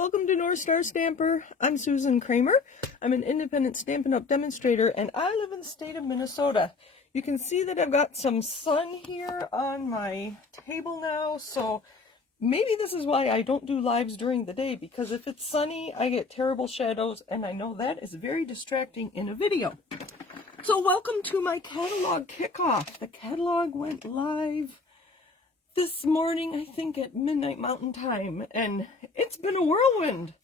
Welcome to North Star Stamper. I'm Susan Kramer. I'm an independent Stampin' Up! Demonstrator, and I live in the state of Minnesota. You can see that I've got some sun here on my table now, so maybe this is why I don't do lives during the day, because if it's sunny, I get terrible shadows, and I know that is very distracting in a video. So welcome to my catalog kickoff. The catalog went live this morning, I think at midnight Mountain Time, and it's been a whirlwind.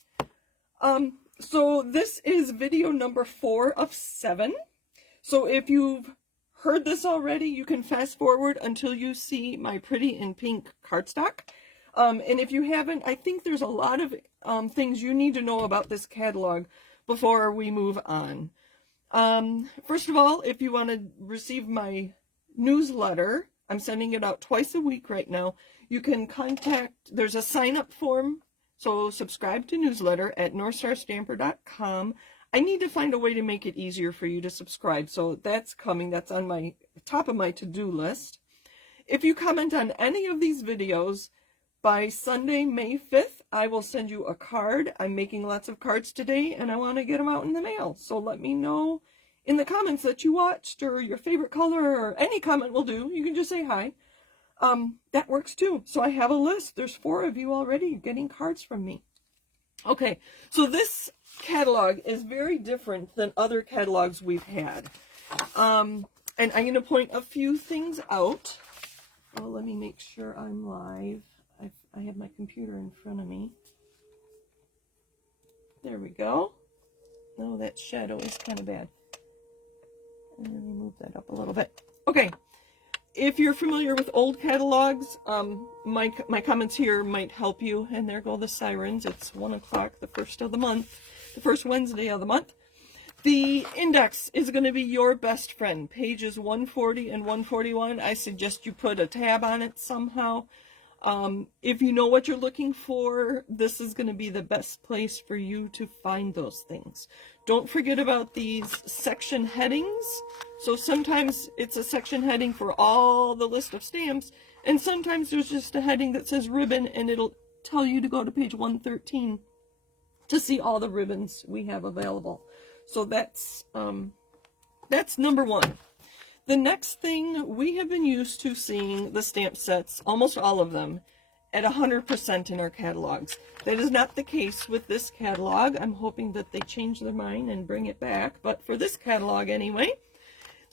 So this is video number 4 of 7. So if you've heard this already, you can fast forward until you see my pretty in pink cardstock. And if you haven't, I think there's a lot of things you need to know about this catalog before we move on. First of all, if you want to receive my newsletter, I'm sending it out twice a week right now. You can there's a sign-up form, so subscribe to newsletter at northstarstamper.com. I need to find a way to make it easier for you to subscribe, so that's coming. That's on my top of my to-do list. If you comment on any of these videos, by Sunday, May 5th, I will send you a card. I'm making lots of cards today, and I want to get them out in the mail, so let me know in the comments that you watched, or your favorite color, or any comment will do. You can just say hi. That works too. So I have a list. There's 4 of you already getting cards from me. Okay, so this catalog is very different than other catalogs we've had. And I'm going to point a few things out. Oh, let me make sure I'm live. I have my computer in front of me. There we go. Oh, that shadow is kind of bad. And let me move that up a little bit. Okay, if you're familiar with old catalogs, my comments here might help you. And there go the sirens. It's 1 o'clock, the first of the month, the first Wednesday of the month. The index is going to be your best friend. Pages 140 and 141. I suggest you put a tab on it somehow. If you know what you're looking for, this is going to be the best place for you to find those things. Don't forget about these section headings. So sometimes it's a section heading for all the list of stamps, and sometimes there's just a heading that says ribbon, and it'll tell you to go to page 113 to see all the ribbons we have available. So that's number 1. The next thing, we have been used to seeing the stamp sets, almost all of them, at 100% in our catalogs. That is not the case with this catalog. I'm hoping that they change their mind and bring it back. But for this catalog anyway,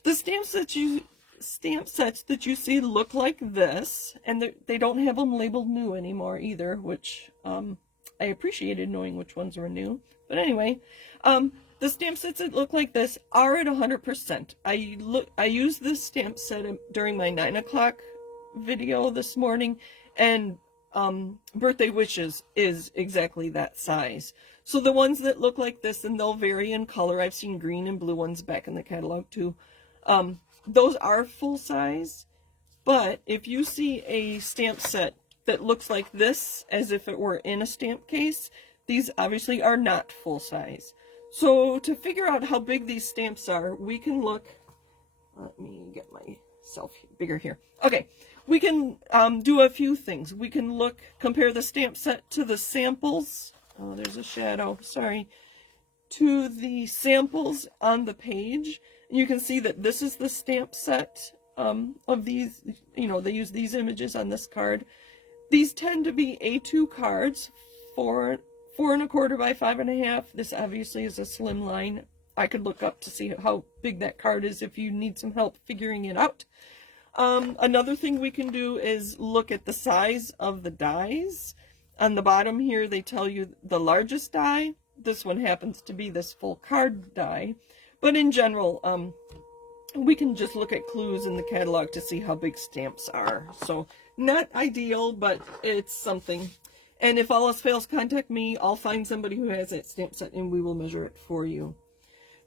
the stamp sets that you see look like this, and they don't have them labeled new anymore either, which I appreciated knowing which ones were new. But anyway, the stamp sets that look like this are at 100%. I used this stamp set during my 9 o'clock video this morning, and Birthday Wishes is exactly that size. So the ones that look like this, and they'll vary in color, I've seen green and blue ones back in the catalog too, those are full size. But if you see a stamp set that looks like this, as if it were in a stamp case, these obviously are not full size. So to figure out how big these stamps are, we can look, let me get myself bigger here. Okay, we can do a few things. We can compare the stamp set to the samples. Oh, there's a shadow, sorry. To the samples on the page. You can see that this is the stamp set of these, they use these images on this card. These tend to be A2 cards, 4 1/4 by 5 1/2. This obviously is a slim line. I could look up to see how big that card is if you need some help figuring it out. Another thing we can do is look at the size of the dies. On the bottom here, they tell you the largest die. This one happens to be this full card die. But in general, we can just look at clues in the catalog to see how big stamps are. So not ideal, but it's something. And if all else fails, contact me. I'll find somebody who has that stamp set and we will measure it for you.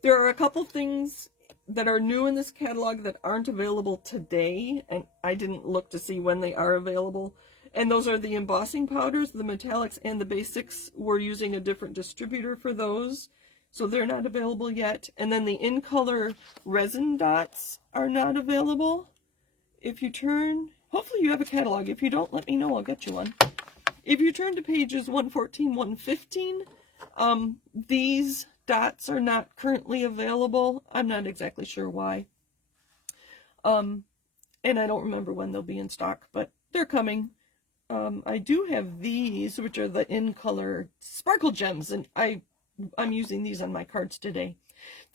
There are a couple things that are new in this catalog that aren't available today, and I didn't look to see when they are available. And those are the embossing powders, the metallics, and the basics. We're using a different distributor for those, so they're not available yet. And then the in-color resin dots are not available. If you turn, hopefully you have a catalog. If you don't, let me know. I'll get you one. If you turn to pages 114, 115, these dots are not currently available. I'm not exactly sure why. And I don't remember when they'll be in stock, but they're coming. I do have these, which are the in color sparkle gems, and I'm using these on my cards today.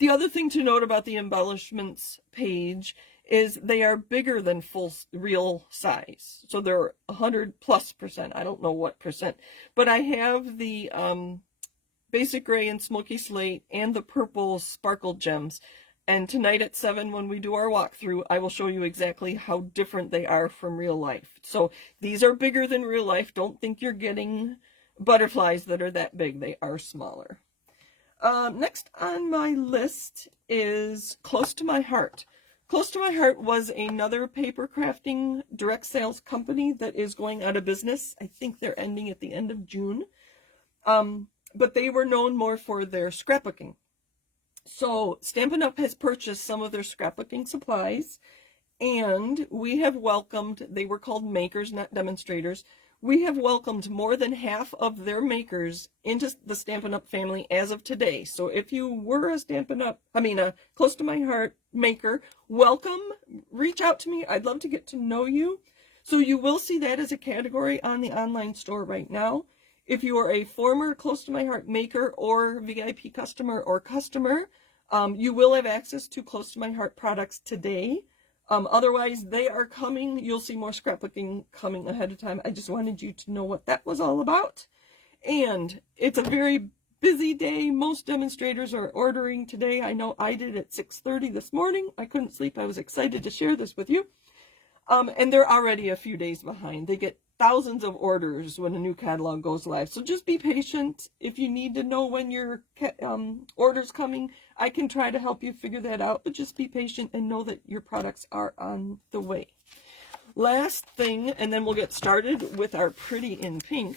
The other thing to note about the embellishments page is they are bigger than full real size. So they're 100+%. I don't know what percent, but I have the basic gray and smoky slate and the purple sparkle gems. And tonight at 7, when we do our walkthrough, I will show you exactly how different they are from real life. So these are bigger than real life. Don't think you're getting butterflies that are that big. They are smaller. Next on my list is Close to My Heart. Close to My Heart was another paper crafting direct sales company that is going out of business. I think they're ending at the end of June. But they were known more for their scrapbooking. So Stampin' Up! Has purchased some of their scrapbooking supplies, and we have welcomed, they were called makers, not demonstrators. We have welcomed more than half of their makers into the Stampin' Up! Family as of today. So if you were a a Close to My Heart maker, welcome. Reach out to me. I'd love to get to know you. So you will see that as a category on the online store right now. If you are a former Close to My Heart maker or VIP customer, you will have access to Close to My Heart products today. Otherwise, they are coming. You'll see more scrapbooking coming ahead of time. I just wanted you to know what that was all about. And it's a very busy day. Most demonstrators are ordering today. I know I did at 6:30 this morning. I couldn't sleep. I was excited to share this with you. And they're already a few days behind. They get thousands of orders when a new catalog goes live. So just be patient. If you need to know when your order's coming, I can try to help you figure that out. But just be patient and know that your products are on the way. Last thing, and then we'll get started with our Pretty in Pink.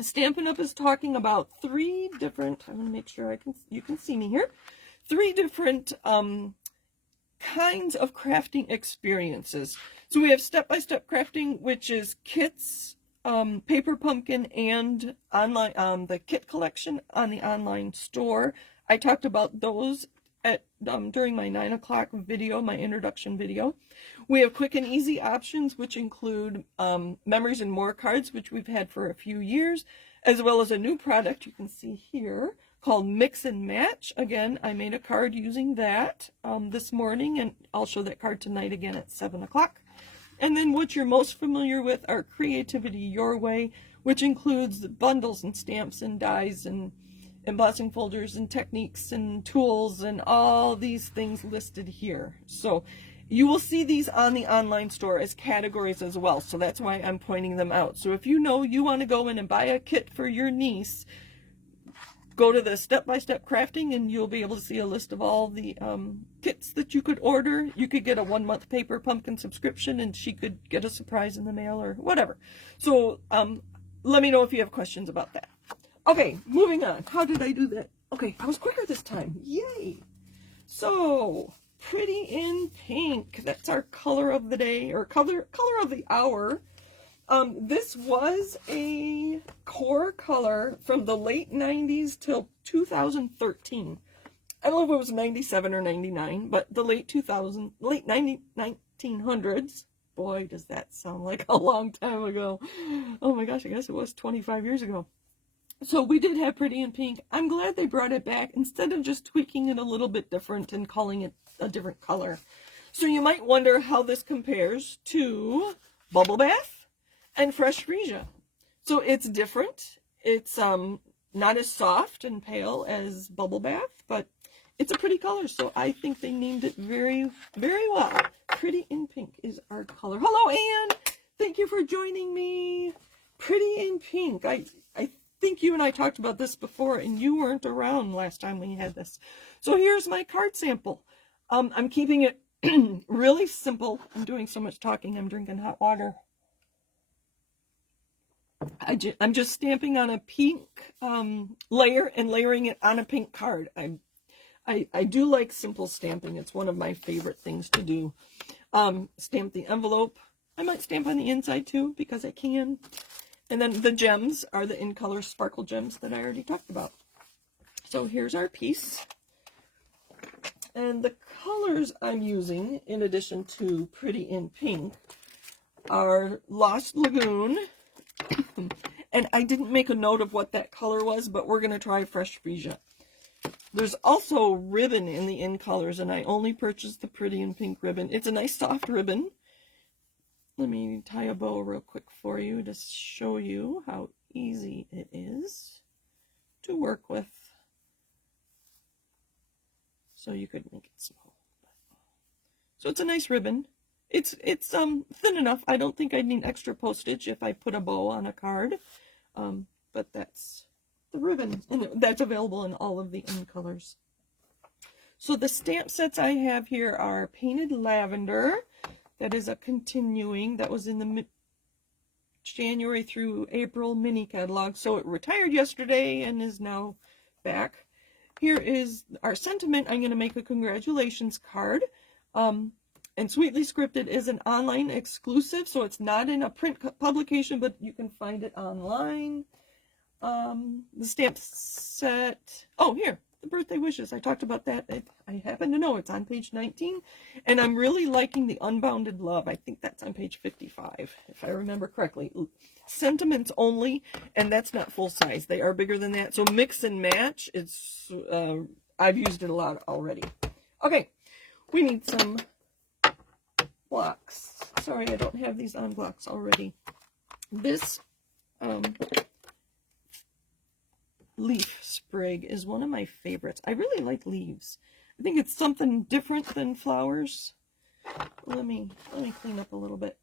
Stampin' Up! Is talking about 3 different, I'm going to make sure you can see me here, 3 different kinds of crafting experiences. So we have step-by-step crafting, which is kits, paper pumpkin, and online the kit collection on the online store. I talked about those at during my 9 o'clock video, my introduction video. We have quick and easy options, which include Memories and More cards, which we've had for a few years, as well as a new product you can see here called Mix and Match. Again, I made a card using that this morning, and I'll show that card tonight again at 7 o'clock. And then what you're most familiar with are Creativity Your Way, which includes bundles and stamps and dies and embossing folders and techniques and tools and all these things listed here. So you will see these on the online store as categories as well. So that's why I'm pointing them out. So if you know you want to go in and buy a kit for your niece, go to the step-by-step crafting and you'll be able to see a list of all the kits that you could order. You could get a 1-month paper pumpkin subscription and she could get a surprise in the mail or whatever. So let me know if you have questions about that. Okay, moving on. How did I do that? Okay, I was quicker this time. Yay! So, Pretty in Pink. That's our color of the day, or color of the hour. This was a core color from the late 90s till 2013. I don't know if it was 97 or 99, but the late 1900s. Boy, does that sound like a long time ago. Oh my gosh, I guess it was 25 years ago. So we did have Pretty in Pink. I'm glad they brought it back instead of just tweaking it a little bit different and calling it a different color. So you might wonder how this compares to Bubble Bath and Fresh Freesia. So it's different. It's not as soft and pale as Bubble Bath, but it's a pretty color. So I think they named it very, very well. Pretty in Pink is our color. Hello, Anne. Thank you for joining me. Pretty in Pink. I think you and I talked about this before, and you weren't around last time we had this. So here's my card sample. I'm keeping it really simple. I'm doing so much talking. I'm drinking hot water. I'm just stamping on a pink layer and layering it on a pink card. I do like simple stamping. It's one of my favorite things to do. Stamp the envelope. I might stamp on the inside too because I can. And then the gems are the In Color sparkle gems that I already talked about. So here's our piece. And the colors I'm using, in addition to Pretty in Pink, are Lost Lagoon. And I didn't make a note of what that color was, but we're going to try Fresh Freesia. There's also ribbon in the In Colors, and I only purchased the Pretty in Pink ribbon. It's a nice soft ribbon. Let me tie a bow real quick for you to show you how easy it is to work with. So you could make it small. So it's a nice ribbon. It's thin enough. I don't think I'd need extra postage if I put a bow on a card. But that's the ribbon, and that's available in all of the In Colors. So the stamp sets I have here are Painted Lavender. That is a continuing. That was in the January through April mini catalog. So it retired yesterday and is now back. Here is our sentiment. I'm going to make a congratulations card. And Sweetly Scripted is an online exclusive, so it's not in a print publication, but you can find it online. The stamp set, oh, here, the birthday wishes. I talked about that. I happen to know it's on page 19, and I'm really liking the Unbounded Love. I think that's on page 55, if I remember correctly. Sentiments only, and that's not full size. They are bigger than that, so mix and match. It's I've used it a lot already. Okay, we need some blocks. Sorry, I don't have these on blocks already. This leaf sprig is one of my favorites. I really like leaves. I think it's something different than flowers. Let me clean up a little bit.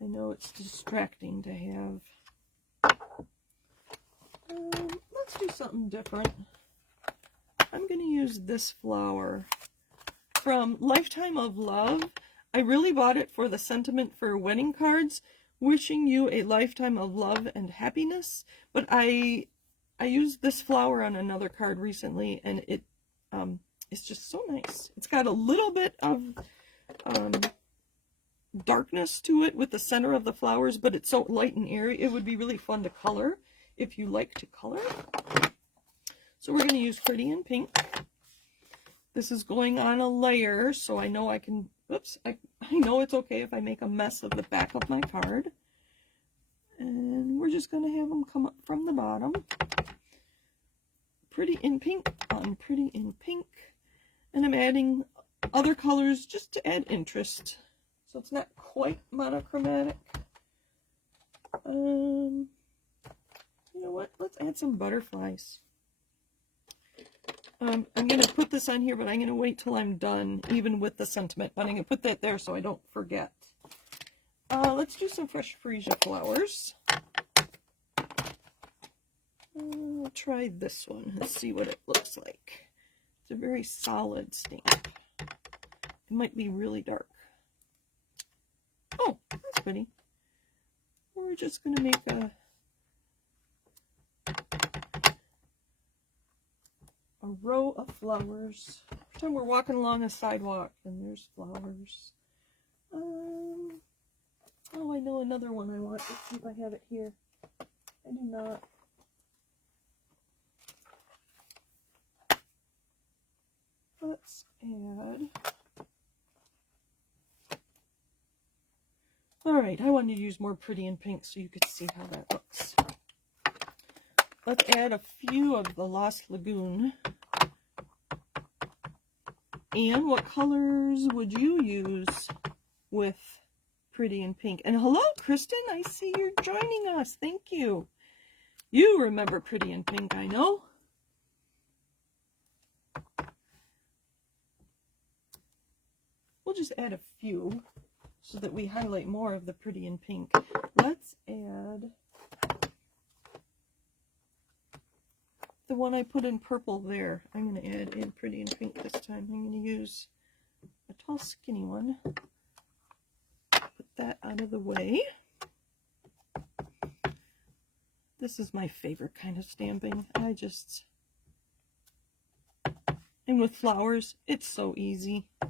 I know it's distracting to have. Let's do something different. I'm going to use this flower from Lifetime of Love. I really bought it for the sentiment for wedding cards. Wishing you a lifetime of love and happiness. But I used this flower on another card recently, and it's just so nice. It's got a little bit of darkness to it with the center of the flowers, but it's so light and airy. It would be really fun to color if you like to color. So we're going to use Pretty in Pink. This is going on a layer, so I know I can, oops, I know it's okay if I make a mess of the back of my card. And we're just going to have them come up from the bottom. Pretty in Pink on Pretty in Pink. And I'm adding other colors just to add interest. So it's not quite monochromatic. You know what? Let's add some butterflies. I'm going to put this on here, but I'm going to wait till I'm done, even with the sentiment. But I'm going to put that there so I don't forget. Let's do some Fresh Freesia flowers. We'll try this one and see what it looks like. It's a very solid stamp. It might be really dark. Oh, that's pretty. We're just going to make a row of flowers. Pretend we're walking along a sidewalk and there's flowers. Oh, I know another one I want. Let's see if I have it here. I do not. Let's add. Alright, I wanted to use more Pretty in Pink so you could see how that looks. Let's add a few of the Lost Lagoon. And what colors would you use with Pretty in Pink? And hello, Kristen, I see you're joining us. Thank you. You remember Pretty in Pink, I know. We'll just add a few so that we highlight more of the Pretty in Pink. Let's add the one I put in purple there. I'm going to add in Pretty in Pink this time. I'm going to use a tall, skinny one. Put that out of the way. This is my favorite kind of stamping. And with flowers, it's so easy. I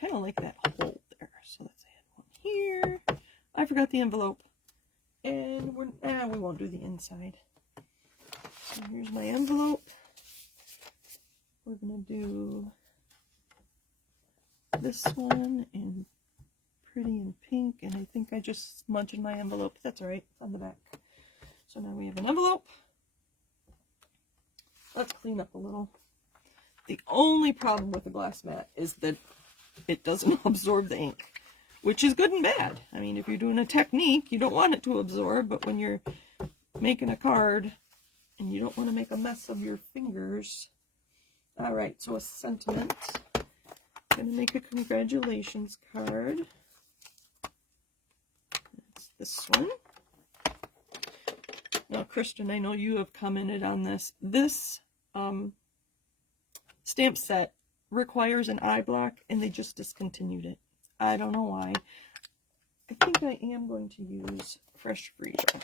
kind of like that hole there. So let's add one here. I forgot the envelope. And we won't do the inside. So here's my envelope. We're going to do this one in pretty in pink, and I think I just smudged my envelope. That's all right, it's on the back. So now we have an envelope. Let's clean up a little. The only problem with the glass mat is that it doesn't absorb the ink, which is good and bad. I mean, if you're doing a technique, you don't want it to absorb, but when you're making a card and you don't want to make a mess of your fingers. All right, so a sentiment. I'm going to make a congratulations card. That's this one. Now, Kristen, I know you have commented on this. This stamp set requires an eye block, and they just discontinued it. I don't know why. I think I am going to use Fresh Freesia,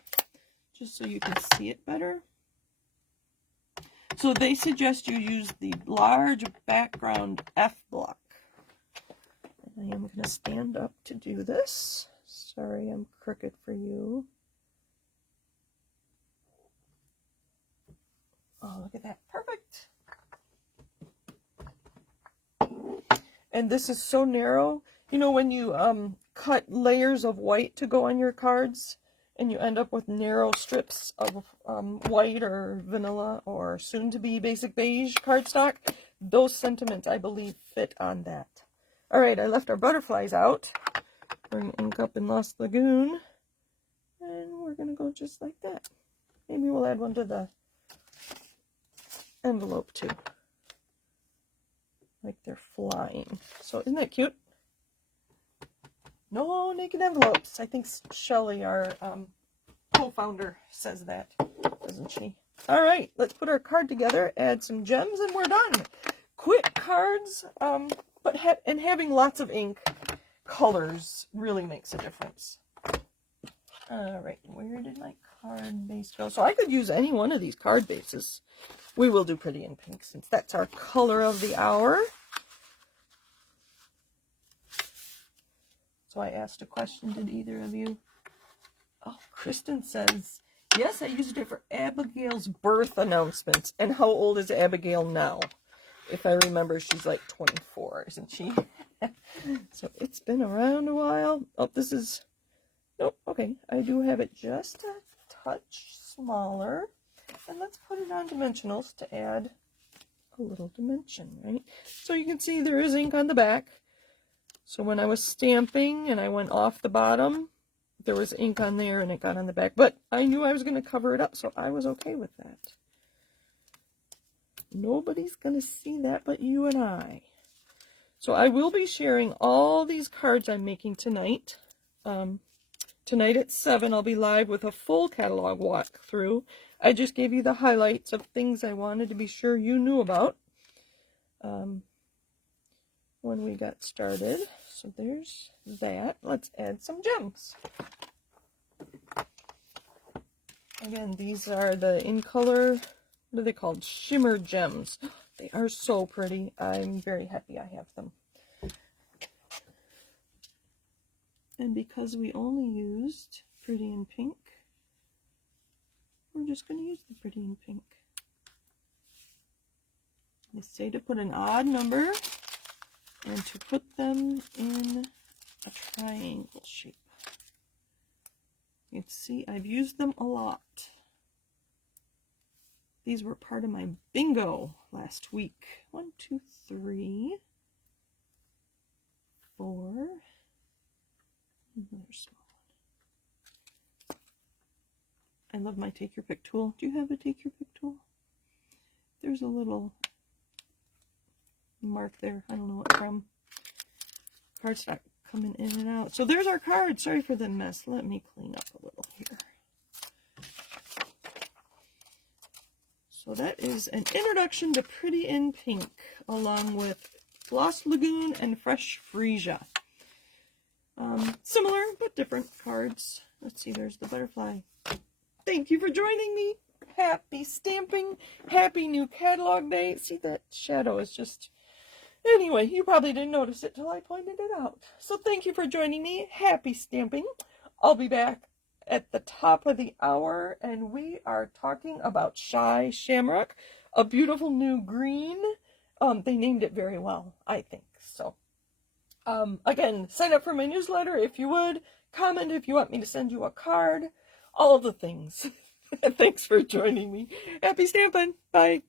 just so you can see it better. So they suggest you use the large background F block. And I am going to stand up to do this. Sorry, I'm crooked for you. Oh, look at that. Perfect. And this is so narrow. You know, when you cut layers of white to go on your cards, and you end up with narrow strips of white or vanilla or soon-to-be basic beige cardstock, those sentiments, I believe, fit on that. All right, I left our butterflies out. We're going to ink up in Lost Lagoon, and we're going to go just like that. Maybe we'll add one to the envelope too, like they're flying. So isn't that cute? No naked envelopes. I think Shelly, our co-founder, says that, doesn't she? All right, let's put our card together, add some gems, and we're done. Quick cards, but having lots of ink colors really makes a difference. All right, where did my card base go? So I could use any one of these card bases. We will do Pretty in Pink since that's our color of the hour. So I asked a question, did either of you? Oh, Kristen says, yes, I used it for Abigail's birth announcements. And how old is Abigail now? If I remember, she's like 24, isn't she? So it's been around a while. Oh, this is, nope, okay. I do have it just a touch smaller. And let's put it on dimensionals to add a little dimension, right? So you can see there is ink on the back. So when I was stamping and I went off the bottom, there was ink on there and it got on the back. But I knew I was going to cover it up, so I was okay with that. Nobody's going to see that but you and I. So I will be sharing all these cards I'm making tonight. Tonight at 7, I'll be live with a full catalog walkthrough. I just gave you the highlights of things I wanted to be sure you knew about when we got started. So there's that. Let's add some gems. Again, these are the in color, what are they called? Shimmer gems. They are so pretty. I'm very happy I have them. And because we only used Pretty in Pink, we're just going to use the Pretty in Pink. They say to put an odd number and to put them in a triangle shape. You can see I've used them a lot. These were part of my bingo last week. 1, 2, 3, 4. Another small one. I love my Take Your Pick tool. Do you have a Take Your Pick tool? There's a little mark there. I don't know what from. Cardstock coming in and out. So there's our card. Sorry for the mess. Let me clean up a little here. So that is an introduction to Pretty in Pink, along with Lost Lagoon and Fresh Freesia. Similar but different cards. Let's see, there's the butterfly. Thank you for joining me. Happy stamping. Happy new catalog day. See, that shadow is just... Anyway, you probably didn't notice it till I pointed it out. So thank you for joining me. Happy stamping. I'll be back at the top of the hour, and we are talking about Shy Shamrock, a beautiful new green. They named it very well, I think. So, again, sign up for my newsletter if you would. Comment if you want me to send you a card. All of the things. Thanks for joining me. Happy stamping. Bye.